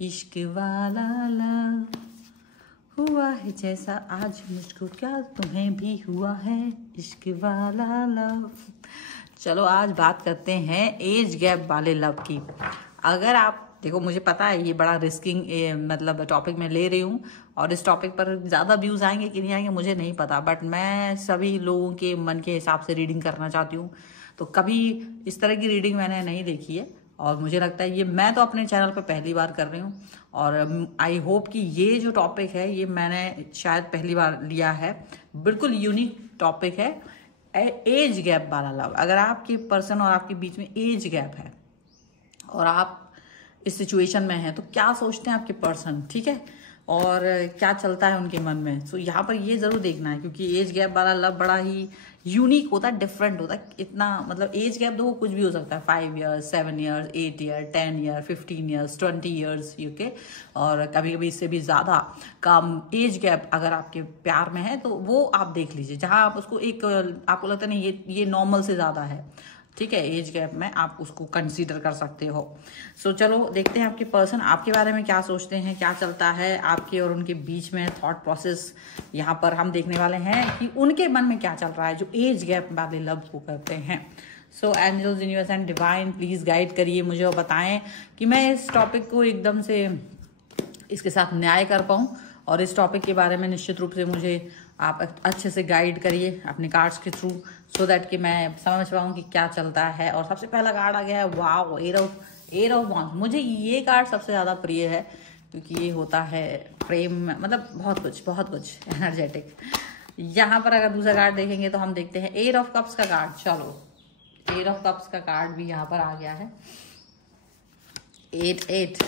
इश्क वाला लव हुआ है जैसा आज मुझको, क्या तुम्हें भी हुआ है इश्क वाला लव। चलो आज बात करते हैं एज गैप वाले लव की। अगर आप देखो, मुझे पता है ये बड़ा रिस्किंग मतलब टॉपिक मैं ले रही हूँ और इस टॉपिक पर ज़्यादा व्यूज आएंगे कि नहीं आएंगे मुझे नहीं पता, बट मैं सभी लोगों के मन के हिसाब से रीडिंग करना चाहती हूँ। तो कभी इस तरह की रीडिंग मैंने नहीं देखी है और मुझे लगता है ये मैं तो अपने चैनल पर पहली बार कर रही हूँ और आई होप कि ये जो टॉपिक है ये मैंने शायद पहली बार लिया है। बिल्कुल यूनिक टॉपिक है, एज गैप वाला लव। अगर आपके पर्सन और आपके बीच में एज गैप है और आप इस सिचुएशन में हैं तो क्या सोचते हैं आपके पर्सन, ठीक है, और क्या चलता है उनके मन में। सो यहाँ पर ये जरूर देखना है क्योंकि एज गैप वाला लव बड़ा ही यूनिक होता है, डिफरेंट होता है। इतना मतलब एज गैप देखो कुछ भी हो सकता है, 5 years, 7 years, 8 year, 10 year, 15 years, 20 years UK, और कभी कभी इससे भी ज्यादा कम एज गैप अगर आपके प्यार में है तो वो आप देख लीजिए जहां आप उसको एक आपको लगता है नहीं ये नॉर्मल से ज्यादा है, ठीक है, एज गैप में आप उसको कंसीडर कर सकते हो। सो चलो देखते हैं आपके पर्सन आपके बारे में क्या सोचते हैं, क्या चलता है आपके और उनके बीच में थॉट प्रोसेस। यहाँ पर हम देखने वाले हैं कि उनके मन में क्या चल रहा है जो एज गैप वाले लव को करते हैं। So angels, universe and divine please guide करिए मुझे और बताएं कि मैं इस टॉपिक को एकदम से इसके साथ न्याय कर पाऊं और इस टॉपिक के बारे में निश्चित रूप से मुझे आप अच्छे से गाइड करिए अपने कार्ड्स के थ्रू, सो दैट कि मैं समझ पाऊँ कि क्या चलता है। और सबसे पहला कार्ड आ गया है वाओ, एट ऑफ वांड्स। मुझे ये कार्ड सबसे ज़्यादा प्रिय है क्योंकि ये होता है प्रेम, मतलब बहुत कुछ एनर्जेटिक। यहाँ पर अगर दूसरा कार्ड देखेंगे तो हम देखते हैं एट ऑफ कप्स का कार्ड। चलो एट ऑफ कप्स का कार्ड भी यहाँ पर आ गया है, 8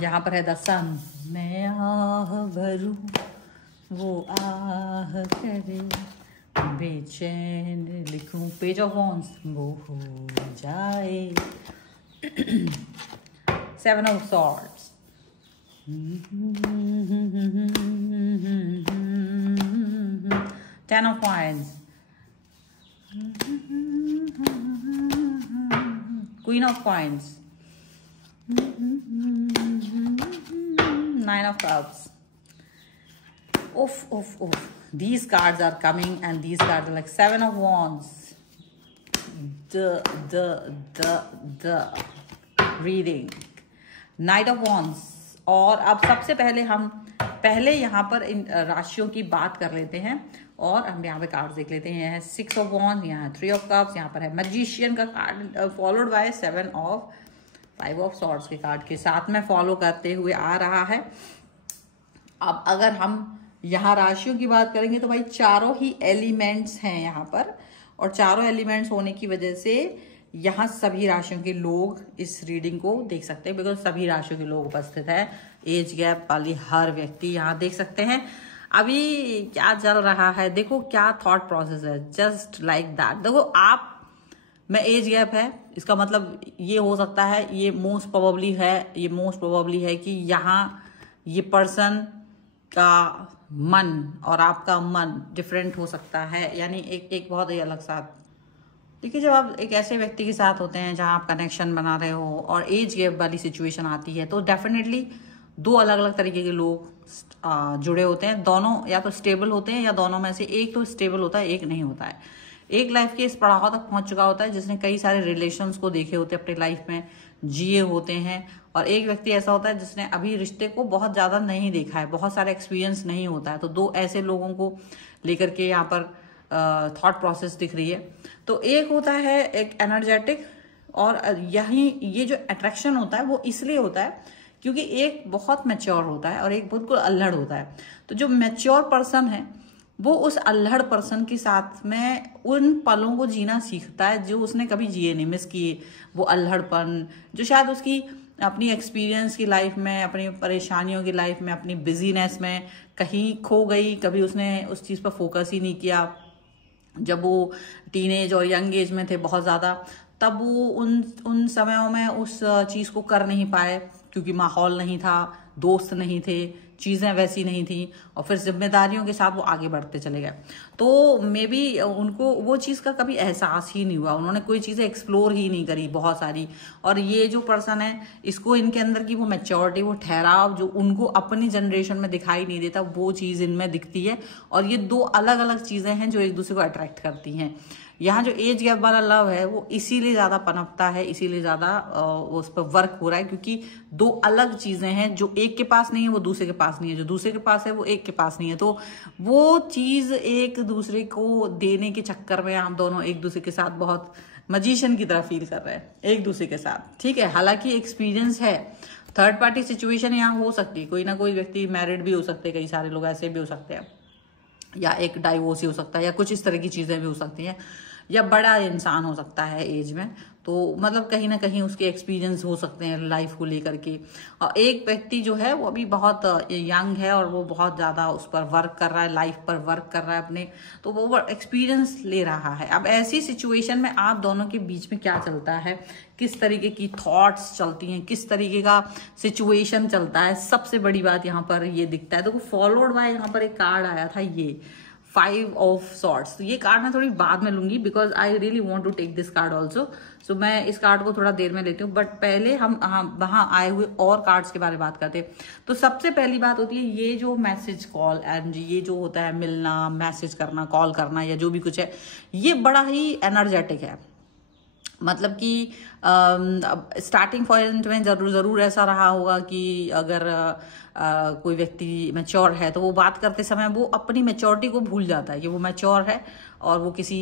यहाँ पर है द सन। मैं आह भरूं वो आह करे, बेचैन लिखूं, पेज ऑफ वॉन्ड्स वो हो जाए, 7 of swords, 10 of winds, queen of coins, 9 of cups. Oof. These cards are coming and these cards are like 7 of wands. The reading. Knight of wands. और अब सबसे पहले यहाँ पर इन राशियों की बात कर लेते हैं और हम यहाँ पे कार्ड देख लेते हैं। 6 of wands, यहाँ है 3 of cups, यहाँ पर है मैजिशियन का card followed by 7 of 5 of swords के कार्ड के साथ में फॉलो करते हुए आ रहा है। अब अगर हम यहाँ राशियों की बात करेंगे तो भाई चारों ही एलिमेंट्स हैं यहाँ पर, और चारों एलिमेंट्स होने की वजह से यहाँ सभी राशियों के लोग इस रीडिंग को देख सकते हैं, बिकॉज सभी राशियों के लोग उपस्थित है। एज गैप वाली हर व्यक्ति यहाँ देख सकते हैं। अभी क्या चल रहा है देखो, क्या थॉट प्रोसेस है, जस्ट लाइक दैट। देखो आप में एज गैप है, इसका मतलब ये हो सकता है, ये मोस्ट प्रोबेबली है कि यहाँ ये पर्सन का मन और आपका मन डिफरेंट हो सकता है, यानी एक बहुत ही अलग साथ। देखिए जब आप एक ऐसे व्यक्ति के साथ होते हैं जहां आप कनेक्शन बना रहे हो और एज गैप वाली सिचुएशन आती है तो डेफिनेटली दो अलग अलग तरीके के लोग जुड़े होते हैं। दोनों या तो स्टेबल होते हैं या दोनों में से एक तो स्टेबल होता है, एक नहीं होता है। एक लाइफ के इस पड़ाव तक पहुंच चुका होता है जिसने कई सारे रिलेशंस को देखे होते हैं, अपनी लाइफ में जिए होते हैं, और एक व्यक्ति ऐसा होता है जिसने अभी रिश्ते को बहुत ज्यादा नहीं देखा है, बहुत सारा एक्सपीरियंस नहीं होता है। तो दो ऐसे लोगों को लेकर के यहाँ पर थॉट प्रोसेस दिख रही है। तो एक होता है एक एनर्जेटिक, और यही ये जो अट्रैक्शन होता है वो इसलिए होता है क्योंकि एक बहुत मैच्योर होता है और एक बिल्कुल अल्हड़ होता है। तो जो मैच्योर पर्सन है वो उस अल्हड़ पर्सन के साथ में उन पलों को जीना सीखता है जो उसने कभी जिए नहीं, मिस किए। वो अल्हड़पन जो शायद उसकी अपनी एक्सपीरियंस की लाइफ में, अपनी परेशानियों की लाइफ में, अपनी बिजीनेस में कहीं खो गई, कभी उसने उस चीज़ पर फोकस ही नहीं किया। जब वो टीनेज और यंग एज में थे बहुत ज़्यादा, तब वो उन समयों में उस चीज़ को कर नहीं पाए क्योंकि माहौल नहीं था, दोस्त नहीं थे, चीज़ें वैसी नहीं थी, और फिर जिम्मेदारियों के साथ वो आगे बढ़ते चले गए। तो मे बी उनको वो चीज़ का कभी एहसास ही नहीं हुआ, उन्होंने कोई चीज़ें एक्सप्लोर ही नहीं करी बहुत सारी। और ये जो पर्सन है, इसको इनके अंदर की वो मैच्योरिटी, वो ठहराव जो उनको अपनी जनरेशन में दिखाई नहीं देता, वो चीज़ इनमें दिखती है। और ये दो अलग अलग चीज़ें हैं जो एक दूसरे को अट्रैक्ट करती हैं। यहाँ जो एज गैप वाला लव है वो इसीलिए ज़्यादा पनपता है, इसीलिए ज़्यादा उस पर वर्क हो रहा है, क्योंकि दो अलग चीज़ें हैं। जो एक के पास नहीं है वो दूसरे के पास नहीं है, जो दूसरे के पास है वो एक के पास नहीं है। तो वो चीज़ एक दूसरे को देने के चक्कर में आप दोनों एक दूसरे के साथ बहुत मजिशियन की तरह फील कर रहे हैं एक दूसरे के साथ, ठीक है। हालांकि एक्सपीरियंस है, थर्ड पार्टी सिचुएशन यहाँ हो सकती है, कोई ना कोई व्यक्ति मैरिड भी हो सकते हैं, कई सारे लोग ऐसे भी हो सकते हैं, या एक डाइवोर्स ही हो सकता है, या कुछ इस तरह की चीज़ें भी हो सकती हैं, या बड़ा इंसान हो सकता है एज में। तो मतलब कहीं ना कहीं उसके एक्सपीरियंस हो सकते हैं लाइफ को लेकर के। और एक व्यक्ति जो है वो अभी बहुत यंग है और वो बहुत ज़्यादा उस पर वर्क कर रहा है, लाइफ पर वर्क कर रहा है अपने, तो वो एक्सपीरियंस ले रहा है। अब ऐसी सिचुएशन में आप दोनों के बीच में क्या चलता है, किस तरीके की थॉट्स चलती हैं, किस तरीके का सिचुएशन चलता है, सबसे बड़ी बात यहाँ पर ये दिखता है। तो फॉलोड बाय यहाँ पर एक कार्ड आया था, ये 5 ऑफ सॉर्ट्स। ये कार्ड मैं थोड़ी बाद में लूंगी because I really want to take this card also. So मैं इस कार्ड को थोड़ा देर में लेती हूँ, बट पहले हम वहां आए हुए और कार्ड्स के बारे में बात करते हैं। तो सबसे पहली बात होती है ये जो मैसेज कॉल एंड ये जो होता है मिलना, मैसेज करना, कॉल करना या जो भी कुछ है, ये बड़ा ही एनर्जेटिक है। मतलब कि स्टार्टिंग पॉइंट में जरूर ऐसा रहा होगा कि अगर कोई व्यक्ति मैच्योर है तो वो बात करते समय वो अपनी मैच्योरिटी को भूल जाता है कि वो मैच्योर है और वो किसी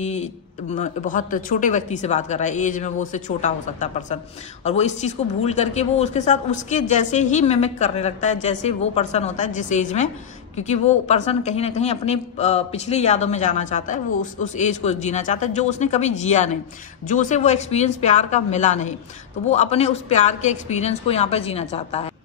बहुत छोटे व्यक्ति से बात कर रहा है, एज में वो उससे छोटा हो सकता है पर्सन, और वो इस चीज़ को भूल करके वो उसके साथ उसके जैसे ही मिमिक करने लगता है जैसे वो पर्सन होता है जिस एज में, क्योंकि वो पर्सन कहीं ना कहीं अपनी पिछली यादों में जाना चाहता है, वो उस एज को जीना चाहता है जो उसने कभी जिया नहीं, जो उसे वो एक्सपीरियंस प्यार का मिला नहीं, तो वो अपने उस प्यार के एक्सपीरियंस को यहाँ पर जीना चाहता है।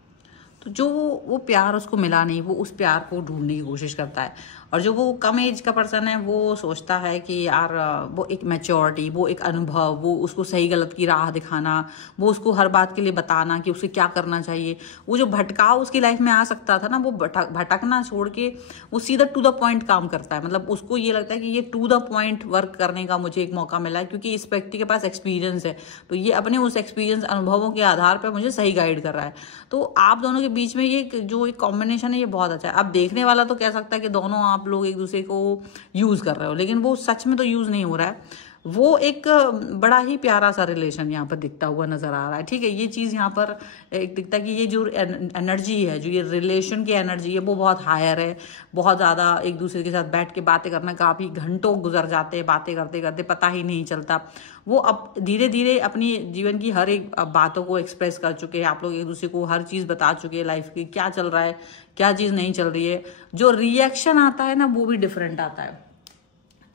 तो जो वो प्यार उसको मिला नहीं, वो उस प्यार को ढूंढने की कोशिश करता है। और जो वो कम एज का पर्सन है वो सोचता है कि यार वो एक मैच्योरिटी, वो एक अनुभव, वो उसको सही गलत की राह दिखाना, वो उसको हर बात के लिए बताना कि उसे क्या करना चाहिए। वो जो भटकाव उसकी लाइफ में आ सकता था ना, वो भटकना छोड़ के वो सीधा टू द पॉइंट काम करता है। मतलब उसको ये लगता है कि ये टू द पॉइंट वर्क करने का मुझे एक मौका मिला है, क्योंकि इस व्यक्ति के पास एक्सपीरियंस है, तो ये अपने उस एक्सपीरियंस अनुभवों के आधार पर मुझे सही गाइड कर रहा है। तो आप दोनों के बीच में ये जो एक कॉम्बिनेशन है ये बहुत अच्छा है। अब देखने वाला तो कह सकता है कि दोनों आप लोग एक दूसरे को यूज कर रहे हो, लेकिन वो सच में तो यूज नहीं हो रहा है। वो एक बड़ा ही प्यारा सा रिलेशन यहाँ पर दिखता हुआ नजर आ रहा है, ठीक है। ये चीज यहाँ पर एक दिखता है कि ये जो एनर्जी है, जो ये रिलेशन की एनर्जी है, वो बहुत हायर है, बहुत ज्यादा एक दूसरे के साथ बैठ के बातें करना, काफी घंटों गुजर जाते हैं बातें करते करते, पता ही नहीं चलता। वो अब धीरे धीरे अपनी जीवन की हर एक बातों को एक्सप्रेस कर चुके हैं, आप लोग एक दूसरे को हर चीज बता चुके हैं, लाइफ की क्या चल रहा है, क्या चीज नहीं चल रही है। जो रिएक्शन आता है ना वो भी डिफरेंट आता है।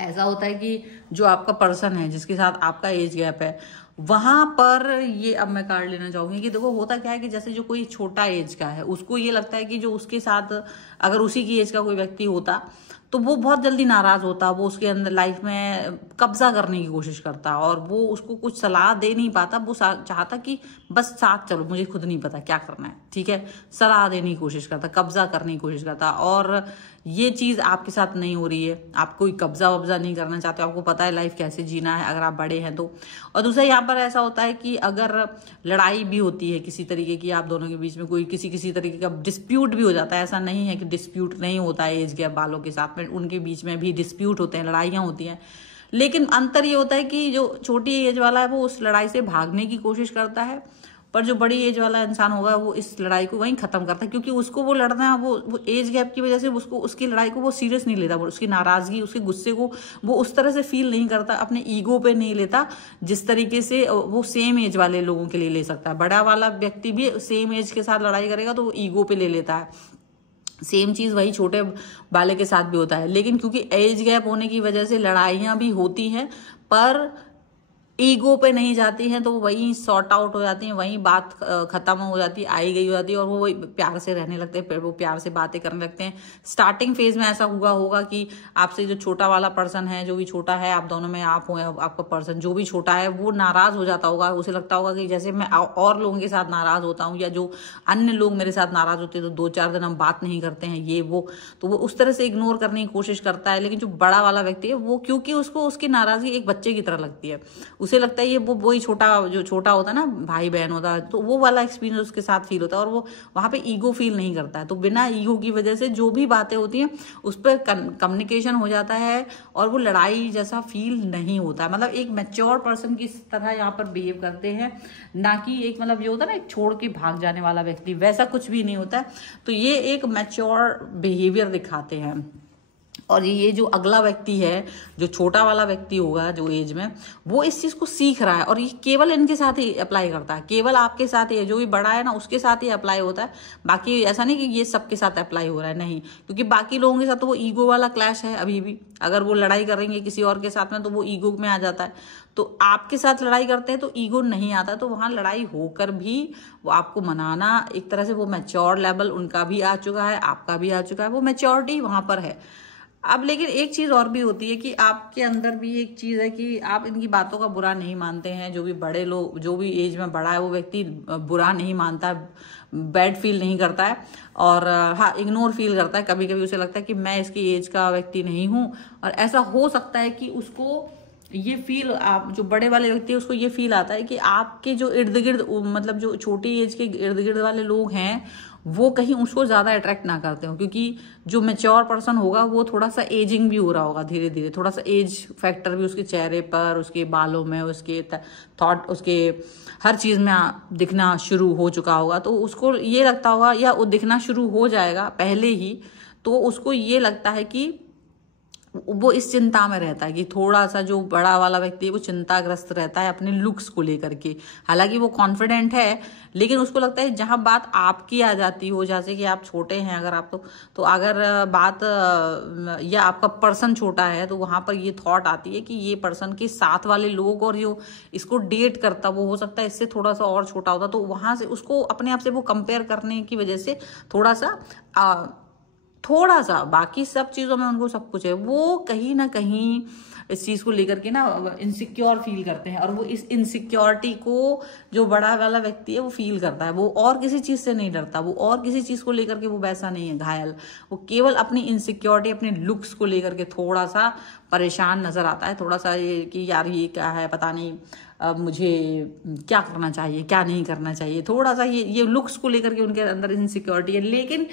ऐसा होता है कि जो आपका पर्सन है जिसके साथ आपका एज गैप है, वहां पर ये अब मैं कार्ड लेना चाहूंगी कि देखो होता क्या है कि जैसे जो कोई छोटा एज का है उसको ये लगता है कि जो उसके साथ अगर उसी की एज का कोई व्यक्ति होता तो वो बहुत जल्दी नाराज होता, वो उसके अंदर लाइफ में कब्जा करने की कोशिश करता और वो उसको कुछ सलाह दे नहीं पाता। वो चाहता कि बस साथ चलो, मुझे खुद नहीं पता क्या करना है, ठीक है, सलाह देने की कोशिश करता, कब्जा करने की कोशिश करता। और ये चीज आपके साथ नहीं हो रही है, आप कोई कब्जा वब्जा नहीं करना चाहते, आपको पता है लाइफ कैसे जीना है अगर आप बड़े हैं तो। और दूसरा यहाँ पर ऐसा होता है कि अगर लड़ाई भी होती है किसी तरीके की, आप दोनों के बीच में कोई किसी तरीके का डिस्प्यूट भी हो जाता है, ऐसा नहीं है कि डिस्प्यूट नहीं होता है एज गैप वालों के साथ में, उनके बीच में भी डिस्प्यूट होते हैं, लड़ाइयां होती हैं, लेकिन अंतर ये होता है कि जो छोटी एज वाला है वो उस लड़ाई से भागने की कोशिश करता है, पर जो बड़ी एज वाला इंसान होगा वो इस लड़ाई को वहीं खत्म करता है, क्योंकि उसको वो लड़ना, वो एज गैप की वजह से उसको उसकी लड़ाई को वो सीरियस नहीं लेता, वो उसकी नाराजगी, उसके गुस्से को वो उस तरह से फील नहीं करता, अपने ईगो पे नहीं लेता जिस तरीके से वो सेम एज वाले लोगों के लिए ले सकता है। बड़ा वाला व्यक्ति भी सेम एज के साथ लड़ाई करेगा तो वो ईगो पे ले लेता है, सेम चीज वही छोटे वाले के साथ भी होता है। लेकिन क्योंकि एज गैप होने की वजह से लड़ाइयां भी होती हैं, पर ईगो पे नहीं जाती हैं, तो वो वहीं सॉर्ट आउट हो जाती हैं, वहीं बात खत्म हो जाती है, आई गई हो जाती है, और वो वही प्यार से रहने लगते हैं, फिर वो प्यार से बातें करने लगते हैं। स्टार्टिंग फेज में ऐसा हुआ होगा कि आपसे जो छोटा वाला पर्सन है, जो भी छोटा है, आप दोनों में आप हो, आपका पर्सन जो भी छोटा है वो नाराज हो जाता होगा, उसे लगता होगा कि जैसे मैं और लोगों के साथ नाराज होता हूँ, या जो अन्य लोग मेरे साथ नाराज होते हैं तो 2-4 दिन हम बात नहीं करते हैं, ये वो, तो वो उस तरह से इग्नोर करने की कोशिश करता है। लेकिन जो बड़ा वाला व्यक्ति है वो, क्योंकि उसको उसकी नाराजगी एक बच्चे की तरह लगती है, उसे लगता है ये वो वही छोटा, जो छोटा होता है ना, भाई बहन होता है, तो वो वाला एक्सपीरियंस उसके साथ फील होता है, और वो वहां पे ईगो फील नहीं करता है। तो बिना ईगो की वजह से जो भी बातें होती हैं उस पर कम्युनिकेशन हो जाता है, और वो लड़ाई जैसा फील नहीं होता है। मतलब एक मैच्योर पर्सन की तरह यहाँ पर बिहेव करते हैं, ना कि एक मतलब जो होता है ना, एक छोड़ के भाग जाने वाला व्यक्ति, वैसा कुछ भी नहीं होता है। तो ये एक मैच्योर बिहेवियर दिखाते हैं। और ये जो अगला व्यक्ति है, जो छोटा वाला व्यक्ति होगा जो एज में, वो इस चीज को सीख रहा है, और ये केवल इनके साथ ही अप्लाई करता है, केवल आपके साथ ही, जो भी बड़ा है ना उसके साथ ही अप्लाई होता है। बाकी ऐसा नहीं कि ये सबके साथ अप्लाई हो रहा है, नहीं, क्योंकि बाकी लोगों के साथ तो वो ईगो वाला क्लैश है अभी भी। अगर वो लड़ाई करेंगे किसी और के साथ में तो वो ईगो में आ जाता है, तो आपके साथ लड़ाई करते हैं तो ईगो नहीं आता। तो वहां लड़ाई होकर भी वो आपको मनाना, एक तरह से वो मैच्योर लेवल उनका भी आ चुका है, आपका भी आ चुका है, वो मैच्योरिटी वहां पर है। अब लेकिन एक चीज और भी होती है कि आपके अंदर भी एक चीज है कि आप इनकी बातों का बुरा नहीं मानते हैं। जो भी बड़े लोग, जो भी एज में बड़ा है, वो व्यक्ति बुरा नहीं मानता, बैड फील नहीं करता है, और हाँ, इग्नोर फील करता है। कभी कभी उसे लगता है कि मैं इसकी एज का व्यक्ति नहीं हूं, और ऐसा हो सकता है कि उसको ये फील, आप जो बड़े वाले व्यक्ति है उसको ये फील आता है कि आपके जो इर्द गिर्द, मतलब जो छोटी एज के इर्द गिर्द वाले लोग हैं, वो कहीं उसको ज्यादा अट्रैक्ट ना करते हो, क्योंकि जो मैच्योर पर्सन होगा वो थोड़ा सा एजिंग भी हो रहा होगा, धीरे धीरे थोड़ा सा एज फैक्टर भी उसके चेहरे पर, उसके बालों में, उसके थॉट, उसके हर चीज में दिखना शुरू हो चुका होगा। तो उसको ये लगता होगा, या वो दिखना शुरू हो जाएगा पहले ही, तो उसको ये लगता है कि वो इस चिंता में रहता है कि थोड़ा सा जो बड़ा वाला व्यक्ति है वो चिंताग्रस्त रहता है अपने लुक्स को लेकर के। हालांकि वो कॉन्फिडेंट है, लेकिन उसको लगता है जहां बात आपकी आ जाती हो, जैसे कि आप छोटे हैं अगर आप, तो अगर बात या आपका पर्सन छोटा है, तो वहां पर ये थॉट आती है कि ये पर्सन के साथ वाले लोग और जो इसको डेट करता वो हो सकता है इससे थोड़ा सा और छोटा होता, तो वहां से उसको अपने आप से वो कंपेयर करने की वजह से थोड़ा सा बाकी सब चीजों में उनको सब कुछ है, वो कहीं ना कहीं इस चीज को लेकर के ना इनसिक्योर फील करते हैं। और वो इस इनसिक्योरिटी को जो बड़ा वाला व्यक्ति है वो फील करता है, वो और किसी चीज से नहीं डरता, वो और किसी चीज को लेकर के वो वैसा नहीं है घायल, वो केवल अपनी इनसिक्योरिटी, अपने लुक्स को लेकर के थोड़ा सा परेशान नजर आता है। थोड़ा सा ये कि यार ये क्या है, पता नहीं अब मुझे क्या करना चाहिए, क्या नहीं करना चाहिए, थोड़ा सा ये लुक्स को लेकर के उनके अंदर इनसिक्योरिटी है। लेकिन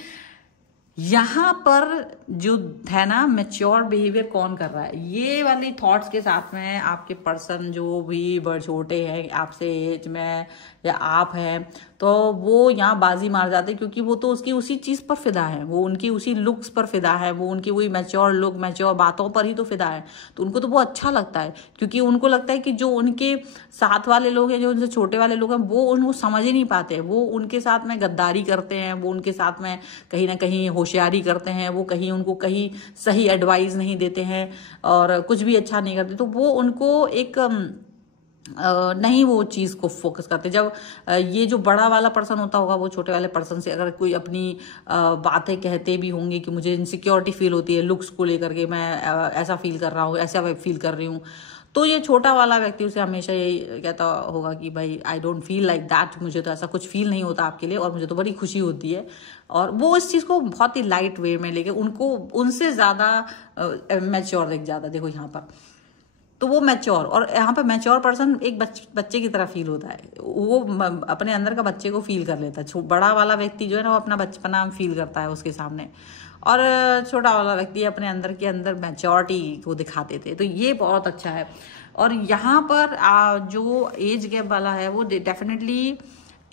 यहां पर जो है ना, मैच्योर बिहेवियर कौन कर रहा है, ये वाली थॉट्स के साथ में आपके पर्सन जो भी बड़े छोटे हैं आपसे एज में, या आप हैं, तो वो यहाँ बाजी मार जाते हैं, क्योंकि वो तो उसकी उसी चीज पर फिदा है, वो उनकी उसी लुक्स पर फिदा है, वो उनकी वही मैच्योर लुक, मैच्योर बातों पर ही तो फिदा है। तो उनको तो वो अच्छा लगता है, क्योंकि उनको लगता है कि जो उनके साथ वाले लोग हैं, जो उनसे छोटे वाले लोग हैं, वो उनको समझ ही नहीं पाते, वो उनके साथ में गद्दारी करते हैं, वो उनके साथ में कहीं ना कहीं होशियारी करते हैं, वो कहीं उनको कहीं सही एडवाइस नहीं देते हैं, और कुछ भी अच्छा नहीं करते। तो वो उनको एक नहीं वो चीज को फोकस करते। जब ये जो बड़ा वाला पर्सन होता होगा, वो छोटे वाले पर्सन से अगर कोई अपनी बातें कहते भी होंगे कि मुझे इनसिक्योरिटी फील होती है लुक्स को लेकर के, मैं ऐसा फील कर रहा हूँ, ऐसा फील कर रही हूँ, तो ये छोटा वाला व्यक्ति उसे हमेशा यही कहता होगा कि भाई I don't feel like that, मुझे तो ऐसा कुछ फील नहीं होता आपके लिए, और मुझे तो बड़ी खुशी होती है। और वो इस चीज को बहुत ही लाइट वे में लेके उनको उनसे ज्यादा मैच्योर दिख जाता है। देखो यहाँ पर तो वो मैच्योर, और यहाँ पे मैच्योर पर्सन एक बच्चे की तरह फील होता है, वो अपने अंदर का बच्चे को फील कर लेता है। बड़ा वाला व्यक्ति जो है ना, वो अपना बचपना फील करता है उसके सामने, और छोटा वाला व्यक्ति अपने अंदर के अंदर मैच्योरिटी को दिखाते थे। तो ये बहुत अच्छा है। और यहाँ पर जो एज गैप वाला है वो डेफिनेटली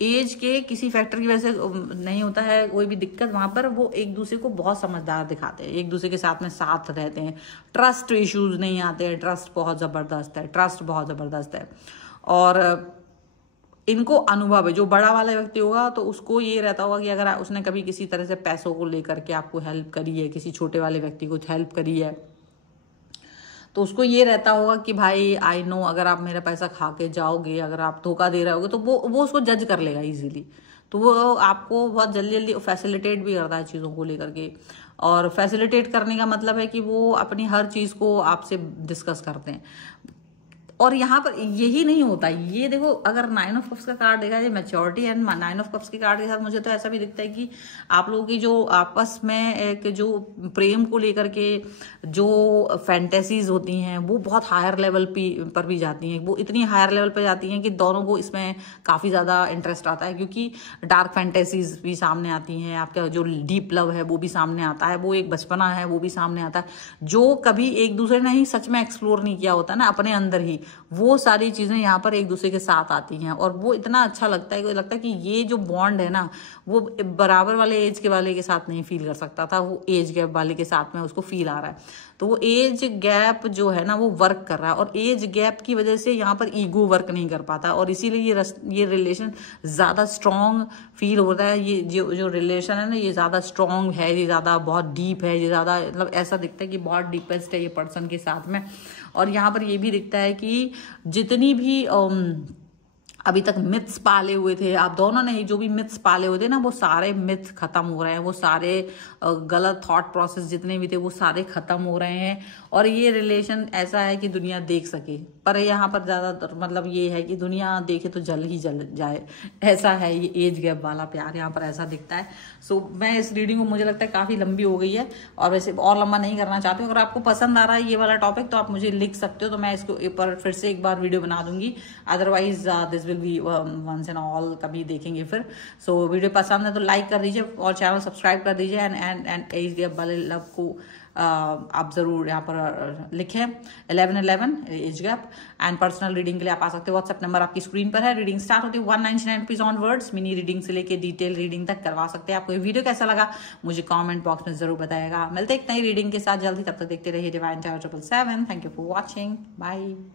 एज के किसी फैक्टर की वजह से नहीं होता है कोई भी दिक्कत। वहां पर वो एक दूसरे को बहुत समझदार दिखाते हैं, एक दूसरे के साथ में साथ रहते हैं, ट्रस्ट इश्यूज नहीं आते हैं, ट्रस्ट बहुत जबरदस्त है, ट्रस्ट बहुत जबरदस्त है। और इनको अनुभव है, जो बड़ा वाला व्यक्ति होगा तो उसको ये रहता होगा कि अगर उसने कभी किसी तरह से पैसों को लेकर के आपको हेल्प करी है, किसी छोटे वाले व्यक्ति को हेल्प करी है, तो उसको ये रहता होगा कि भाई आई नो अगर आप मेरा पैसा खा के जाओगे, अगर आप धोखा दे रहे होगे, तो वो उसको जज कर लेगा इजीली। तो वो आपको बहुत जल्दी जल्दी फैसिलिटेट भी करता है चीज़ों को लेकर के। और फैसिलिटेट करने का मतलब है कि वो अपनी हर चीज़ को आपसे डिस्कस करते हैं। और यहाँ पर यही नहीं होता, ये देखो अगर 9 ऑफ कप्स का कार्ड देखा जाए मैच्योरिटी एंड 9 ऑफ कप्स के कार्ड के साथ, मुझे तो ऐसा भी दिखता है कि आप लोगों की जो आपस में एक जो प्रेम को लेकर के जो फैंटेसीज होती हैं वो बहुत हायर लेवल पर भी जाती हैं। वो इतनी हायर लेवल पर जाती हैं कि दोनों को इसमें काफ़ी ज़्यादा इंटरेस्ट आता है, क्योंकि डार्क फैंटेसीज भी सामने आती हैं, आपका जो डीप लव है वो भी सामने आता है, वो एक बचपना है वो भी सामने आता है, जो कभी एक दूसरे ने ही सच में एक्सप्लोर नहीं किया होता ना अपने अंदर ही, वो सारी चीजें यहाँ पर एक दूसरे के साथ आती हैं। और वो इतना अच्छा लगता है कि ये जो बॉन्ड है ना, वो बराबर वाले एज के वाले के साथ नहीं फील कर सकता था, वो एज गैप वाले के साथ में उसको फील आ रहा है। तो वो एज गैप जो है ना वो वर्क कर रहा है, और एज गैप की वजह से यहाँ पर ईगो वर्क नहीं कर पाता, और इसीलिए ये रिलेशन ज्यादा स्ट्रॉन्ग फील होता है। ये जो रिलेशन है ना, ये ज्यादा स्ट्रॉन्ग है, ये ज्यादा बहुत डीप है, ये ज्यादा मतलब ऐसा दिखता है कि बहुत डीपेस्ट है ये पर्सन के साथ में। और यहाँ पर ये भी दिखता है कि जितनी भी अभी तक मिथ्स पाले हुए थे आप दोनों ने, जो भी मिथ्स पाले हुए थे ना, वो सारे मिथ्स खत्म हो रहे हैं, वो सारे गलत थॉट प्रोसेस जितने भी थे वो सारे खत्म हो रहे हैं। और ये रिलेशन ऐसा है कि दुनिया देख सके, पर यहाँ पर ज्यादातर मतलब ये है कि दुनिया देखे तो जल ही जल जाए, ऐसा है ये एज गैप वाला प्यार यहाँ पर ऐसा दिखता है। सो मैं इस रीडिंग को, मुझे लगता है काफी लंबी हो गई है, और वैसे और लंबा नहीं करना चाहती हूँ। अगर आपको पसंद आ रहा है ये वाला टॉपिक तो आप मुझे लिख सकते हो, तो मैं इसको पर फिर से एक बार वीडियो बना दूंगी। Otherwise this will be once and all, कभी देखेंगे फिर। सो वीडियो पसंद है तो लाइक कर दीजिए और चैनल सब्सक्राइब कर दीजिए। एंड एज गैप वाले लव को आप जरूर यहाँ पर लिखें 1111 age gap. And personal reading के लिए आप आ सकते हो, व्हाट्सएप नंबर आपकी स्क्रीन पर है। रीडिंग स्टार्ट होती है 199 रुपीज ऑनवर्ड्स, मिनी रीडिंग से लेके डिटेल रीडिंग तक करवा सकते हैं। आपको ये वीडियो कैसा लगा मुझे कमेंट बॉक्स में जरूर बताइएगा। मिलते एक नई रीडिंग के साथ जल्दी, तब तक देखते रहिए divine tower 777। Thank you for watching, bye.